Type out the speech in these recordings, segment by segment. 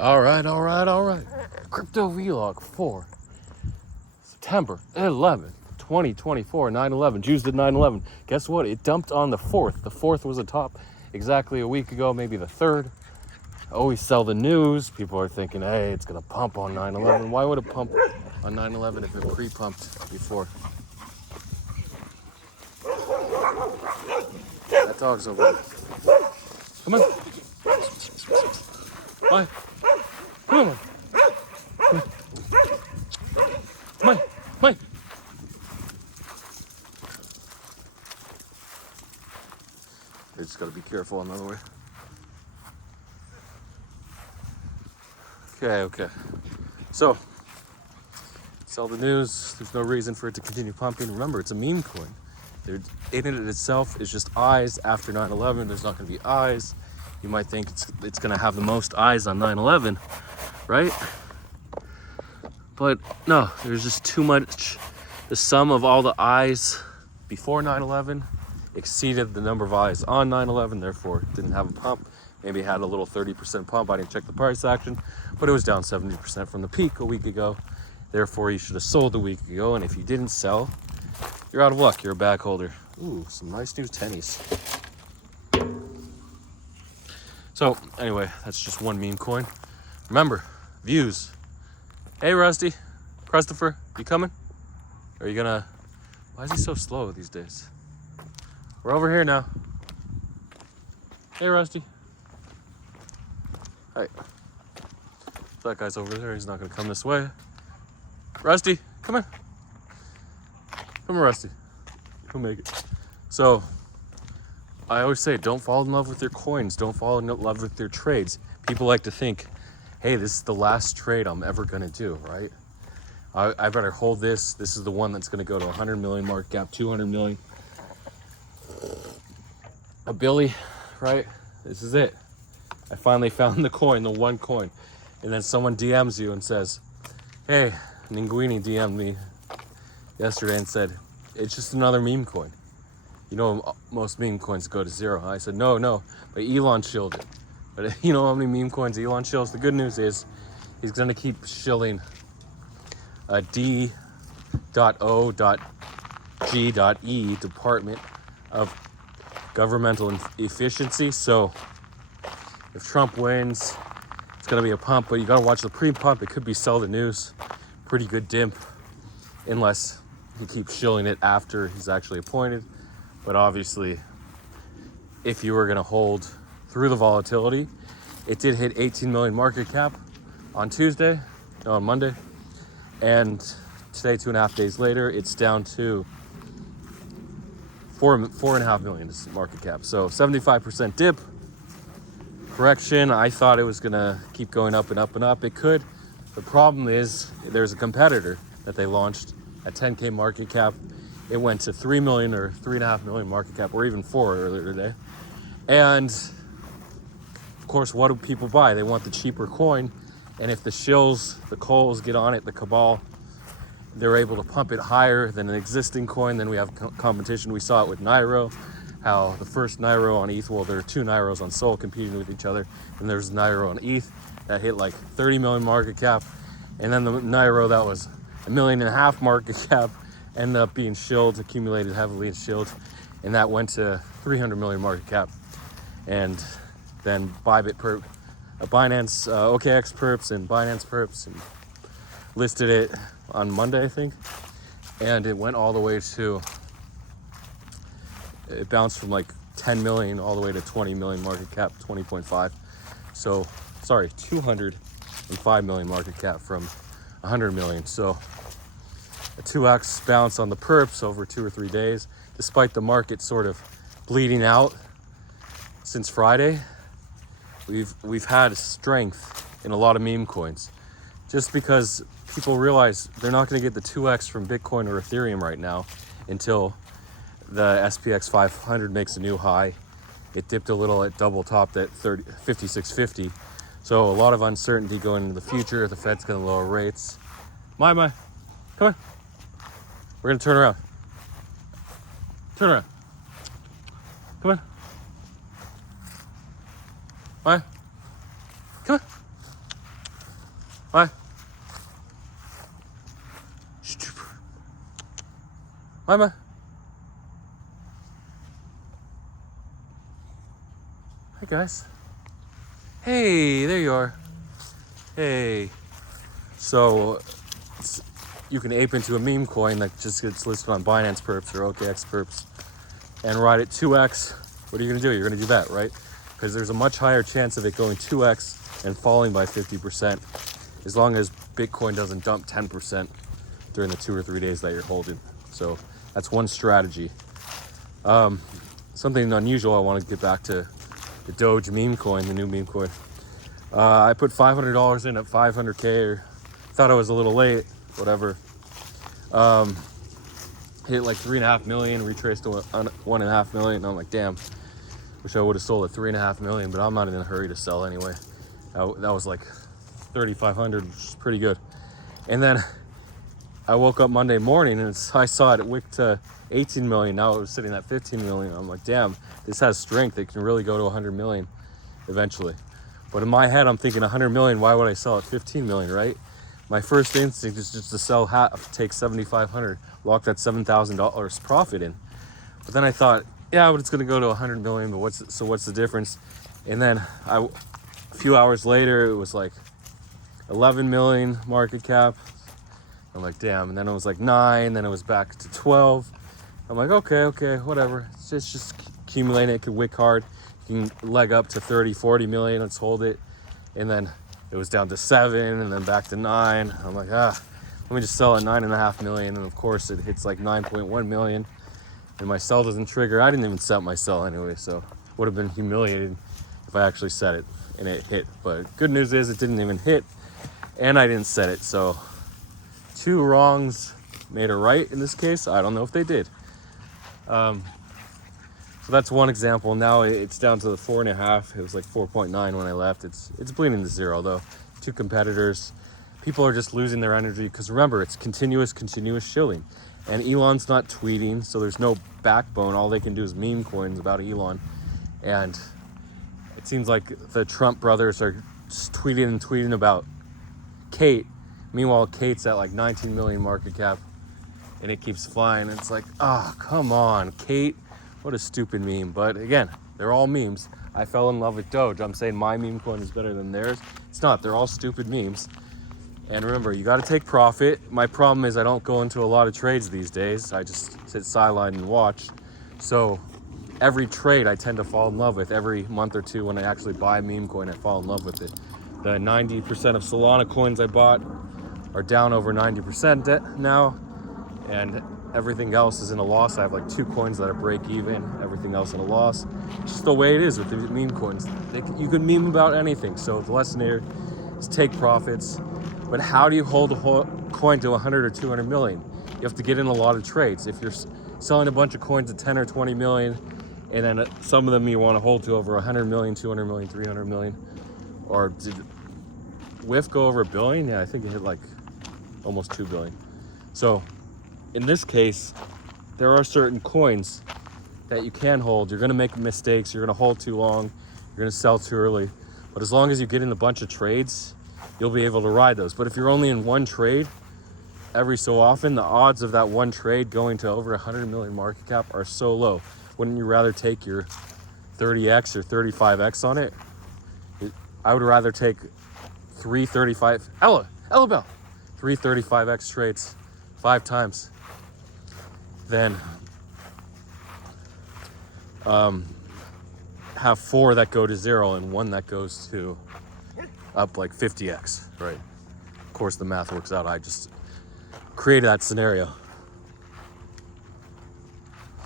All right. Crypto vlog for September 11th, 2024, 9/11. Jews did 9/11. Guess what? It dumped on the 4th. The 4th was a top exactly a week ago, maybe the 3rd. I always sell the news. People are thinking, hey, it's going to pump on 9/11. Why would it pump on 9/11 if it pre-pumped before? That dog's over there. Come on. Bye. Come on. Mike. I just gotta be careful on the other way. Okay. So, sell the news. There's no reason for it to continue pumping. Remember, it's a meme coin. In it itself is just eyes after 9/11. There's not gonna be eyes. You might think it's gonna have the most eyes on 9/11, right? But no, there's just too much. The sum of all the eyes before 9/11 exceeded the number of eyes on 9/11, therefore it didn't have a pump. Maybe it had a little 30% pump. I didn't check the price action, but it was down 70% from the peak a week ago. Therefore, you should have sold a week ago, and if you didn't sell, you're out of luck. You're a bag holder. Ooh, some nice new tennies. So anyway, that's just one meme coin. Remember, views. Hey, Rusty, Christopher, you coming? Are you gonna? Why is he so slow these days? We're over here now. Hey, Rusty. Hi. That guy's over there. He's not gonna come this way. Rusty, come on. Come on, Rusty. He'll make it. So, I always say, don't fall in love with your coins. Don't fall in love with your trades. People like to think, hey, this is the last trade I'm ever gonna do, right? I better hold this. This is the one that's gonna go to 100 million market cap, 200 million. A Billy, right? This is it. I finally found the coin, the one coin. And then someone DMs you and says, hey, Ninguini DM'd me yesterday and said, it's just another meme coin. You know, most meme coins go to zero. I said, no, but Elon shilled it. But you know how many meme coins Elon shills? The good news is he's gonna keep shilling a d.o.g.e, Department of Governmental Efficiency. So if Trump wins, it's gonna be a pump, but you gotta watch the pre-pump. It could be sell the news. Pretty good dimp, unless he keeps shilling it after he's actually appointed. But obviously, if you were gonna hold through the volatility, it did hit 18 million market cap on Monday. And today, 2.5 days later, it's down to 4.5 million market cap. So 75% dip, correction. I thought it was gonna keep going up and up and up. It could. The problem is there's a competitor that they launched at 10K market cap. It went to 3 million or 3.5 million market cap, or even 4 earlier today. And of course, what do people buy? They want the cheaper coin. And if the shills, the Coles get on it, the cabal, they're able to pump it higher than an existing coin. Then we have competition. We saw it with Nairo, how the first Nairo on ETH, well, there are two Nairos on Sol competing with each other. And there's Nairo on ETH that hit like 30 million market cap. And then the Nairo that was 1.5 million market cap ended up being shilled, accumulated heavily and shilled. And that went to 300 million market cap. And then Binance OKX perps and Binance perps, and listed it on Monday, I think. And it went all the way to, it bounced from like 10 million all the way to 20 million market cap, 20.5. So, 205 million market cap from 100 million. So a 2x bounce on the perps over 2 or 3 days, despite the market sort of bleeding out since Friday. We've had strength in a lot of meme coins, just because people realize they're not going to get the 2x from Bitcoin or Ethereum right now until the SPX 500 makes a new high. It dipped a little, it double topped at 56.50. So a lot of uncertainty going into the future. The Fed's going to lower rates. My, come on. We're going to turn around. Come on. My, come on. Hi. Mama. Hi guys. Hey, there you are. Hey. So you can ape into a meme coin that just gets listed on Binance Perps or OKX Perps and ride it 2x. What are you gonna do? You're gonna do that, right? Because there's a much higher chance of it going 2x and falling by 50% as long as Bitcoin doesn't dump 10% during the 2 or 3 days that you're holding. So that's one strategy. Something unusual, I want to get back to the d.o.g.e meme coin, the new meme coin. I put $500 in at 500K, or thought I was a little late, whatever. Hit like 3.5 million, retraced to 1.5 million. I'm like, damn, wish I would have sold at 3.5 million, but I'm not in a hurry to sell anyway. That was like 3,500, which is pretty good. And then I woke up Monday morning and I saw it wick to 18 million. Now it was sitting at 15 million. I'm like, damn, this has strength. It can really go to 100 million eventually. But in my head, I'm thinking 100 million, why would I sell at 15 million, right? My first instinct is just to sell half, take 7,500, lock that $7,000 profit in. But then I thought, yeah, but it's gonna go to 100 million, but what's the difference? And then a few hours later, it was like 11 million market cap. I'm like, damn. And then it was like 9, then it was back to 12. I'm like, okay, whatever. It's just accumulating. It could wick hard. You can leg up to 30, 40 million. Let's hold it. And then it was down to 7 and then back to 9. I'm like, let me just sell at 9.5 million. And of course, it hits like 9.1 million. And my sell doesn't trigger. I didn't even set my sell anyway, so would have been humiliated if I actually set it and it hit. But good news is it didn't even hit, and I didn't set it. So 2 wrongs made a right in this case. I don't know if they did. So that's one example. Now it's down to the 4.5. It was like 4.9 when I left. It's bleeding to 0 though. 2 competitors. People are just losing their energy because remember, it's continuous shilling. And Elon's not tweeting, so there's no backbone. All they can do is meme coins about Elon. And it seems like the Trump brothers are just tweeting about Cate. Meanwhile, Cate's at like 19 million market cap and it keeps flying. It's like, come on, Cate. What a stupid meme. But again, they're all memes. I fell in love with Doge. I'm saying my meme coin is better than theirs. It's not. They're all stupid memes. And remember, you got to take profit. My problem is I don't go into a lot of trades these days. I just sit sidelined and watch. So every trade I tend to fall in love with. Every month or two when I actually buy a meme coin, I fall in love with it. The 90% of Solana coins I bought are down over 90% now. And everything else is in a loss. I have like 2 coins that are break even. Everything else in a loss. It's just the way it is with the meme coins. You can meme about anything. So the lesson here is take profits. But how do you hold a whole coin to 100 or 200 million? You have to get in a lot of trades. If you're selling a bunch of coins at 10 or 20 million, and then some of them you want to hold to over 100 million, 200 million, 300 million, or did WIF go over $1 billion? Yeah, I think it hit like almost 2 billion. So in this case, there are certain coins that you can hold. You're going to make mistakes. You're going to hold too long. You're going to sell too early. But as long as you get in a bunch of trades, you'll be able to ride those. But if you're only in one trade every so often, the odds of that one trade going to over 100 million market cap are so low. Wouldn't you rather take your 30x or 35x on it? I would rather take 335x trades 5 times than have 4 that go to 0 and 1 that goes to up like 50x, right? Of course the math works out. I just created that scenario.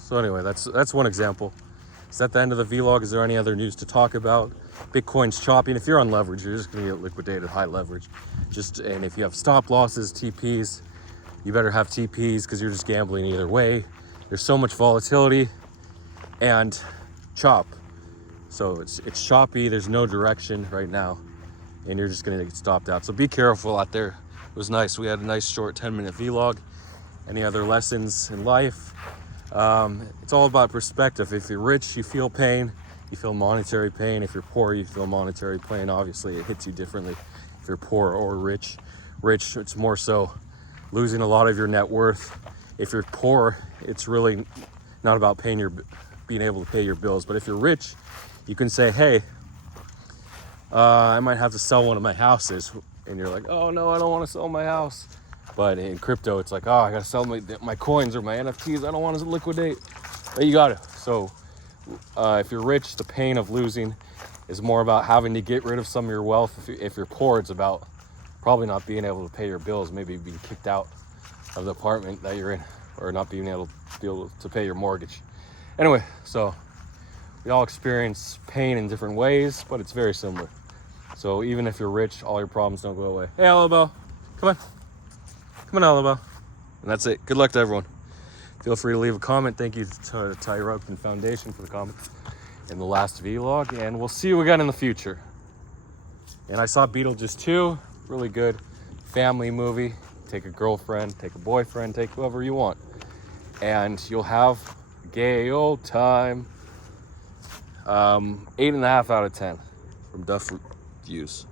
So anyway, that's one example. Is that the end of the vlog? Is there any other news to talk about? Bitcoin's chopping. If you're on leverage, you're just gonna get liquidated, high leverage. And if you have stop losses, TPs, you better have TPs because you're just gambling either way. There's so much volatility and chop. So it's choppy, there's no direction right now. And you're just gonna get stopped out. So be careful out there. It was nice. We had a nice short 10-minute vlog. Any other lessons in life? It's all about perspective. If you're rich, you feel pain. you feel monetary pain. If you're poor, you feel monetary pain. Obviously, it hits you differently if you're poor or rich. Rich, it's more so losing a lot of your net worth. If you're poor, it's really not about being able to pay your bills. But if you're rich, you can say, hey, I might have to sell one of my houses. And you're like, oh no, I don't want to sell my house. But in crypto, it's like, oh, I got to sell my coins or my NFTs. I don't want to liquidate. But you got to. So if you're rich, the pain of losing is more about having to get rid of some of your wealth. If you're poor, it's about probably not being able to pay your bills, maybe being kicked out of the apartment that you're in, or not being able to pay your mortgage. Anyway, so we all experience pain in different ways, but it's very similar. So even if you're rich, all your problems don't go away. Hey, Alabelle, come on. Come on, Alabelle. And that's it. Good luck to everyone. Feel free to leave a comment. Thank you to Ty Foundation for the comments in the last vlog, and we'll see you again in the future. And I saw Beetlejuice 2, really good family movie. Take a girlfriend, take a boyfriend, take whoever you want, and you'll have a gay old time. 8.5 out of 10 from Duff Views.